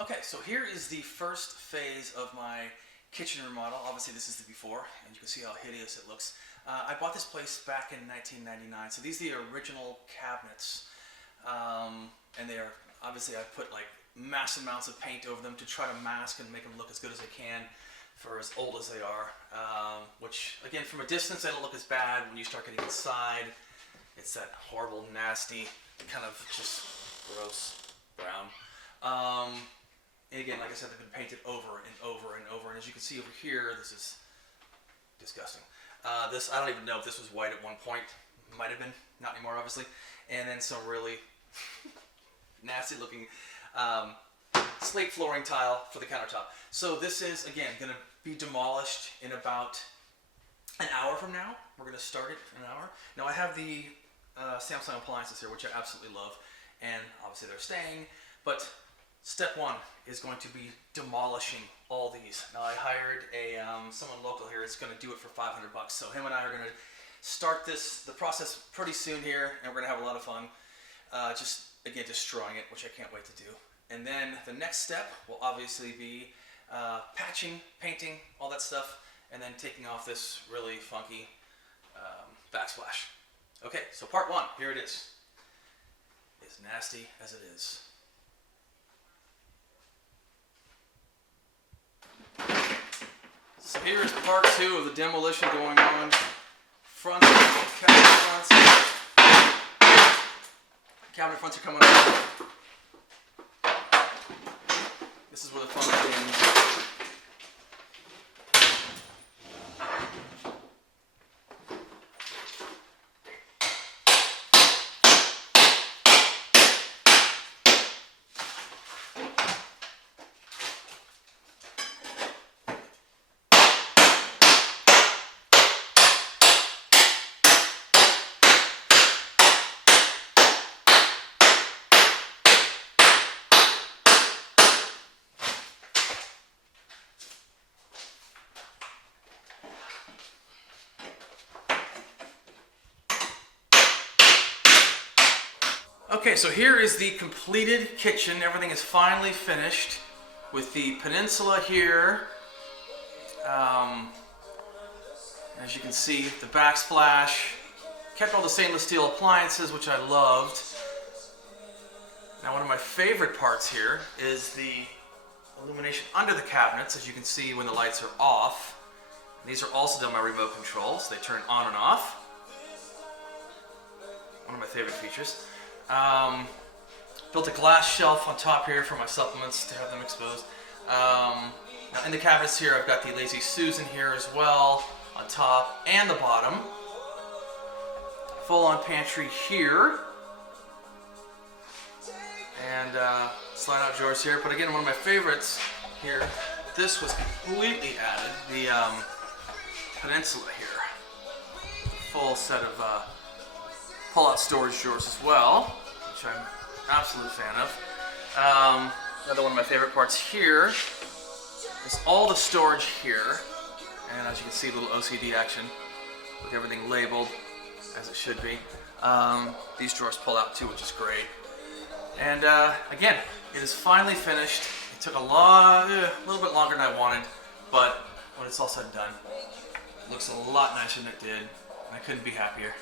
Okay, so here is the first phase of my kitchen remodel. Obviously this is the before, and you can see how hideous it looks. I bought this place back in 1999, so these are the original cabinets. And they are, obviously I put like massive amounts of paint over them to try to mask and make them look as good as I can for as old as they are. Which, again, from a distance they don't look as bad. When you start getting inside, it's that horrible, nasty, kind of just gross brown. And again, like I said, they've been painted over and over and over. And as you can see over here, this is disgusting. This, I don't even know if this was white at one point. Might have been, not anymore, obviously. And then some really nasty looking slate flooring tile for the countertop. So this is, again, going to be demolished in about an hour from now. We're going to start it in an hour. Now I have the Samsung appliances here, which I absolutely love. And obviously they're staying. But step one is going to be demolishing all these. Now I hired someone local here that's going to do it for $500. So him and I are going to start the process pretty soon here, and we're going to have a lot of fun. Just, again, destroying it, which I can't wait to do. And then the next step will obviously be patching, painting, all that stuff, and then taking off this really funky backsplash. Okay, so part one, here it is. As nasty as it is. So here is part two of the demolition going on. Cabinet fronts are coming up. This is where the fun begins. Okay, so here is the completed kitchen. Everything is finally finished with the peninsula here. As you can see, the backsplash. Kept all the stainless steel appliances, which I loved. Now, one of my favorite parts here is the illumination under the cabinets, as you can see when the lights are off. And these are also done by remote control, so they turn on and off. One of my favorite features. Built a glass shelf on top here for my supplements to have them exposed. Now in the cabinets here, I've got the Lazy Susan here as well, on top and the bottom. Full-on pantry here. And slide-out drawers here. But again, one of my favorites here, this was completely added, the peninsula here. Full set of pull-out storage drawers as well, which I'm an absolute fan of. Another one of my favorite parts here is all the storage here. And as you can see, a little OCD action with everything labeled as it should be. These drawers pull out too, which is great. And again, it is finally finished. It took a little bit longer than I wanted, but when it's all said and done, it looks a lot nicer than it did, and I couldn't be happier.